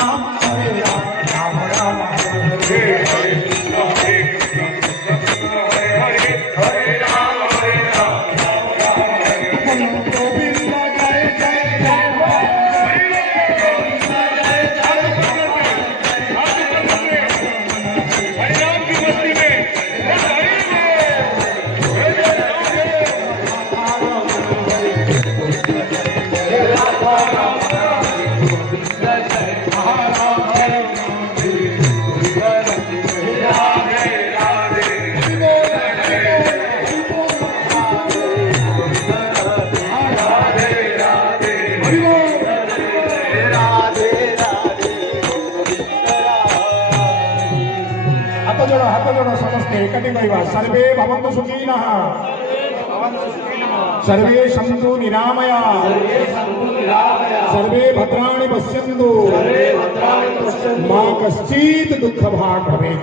राम हरे राम राम राम हरे हरे हरे कृष्ण हरे हरे हरे राम राम राम हरे हरे गोविंद जय जय जय हरिराम की मस्ती में हाथ जोड़ो समस्ते एकटी कहवा सर्वे भवन्तु सुखिनः सर्वे सन्तु निरामया सर्वे भद्राणि पश्यन्तु मा कश्चित् दुःखभाग् भवेत्।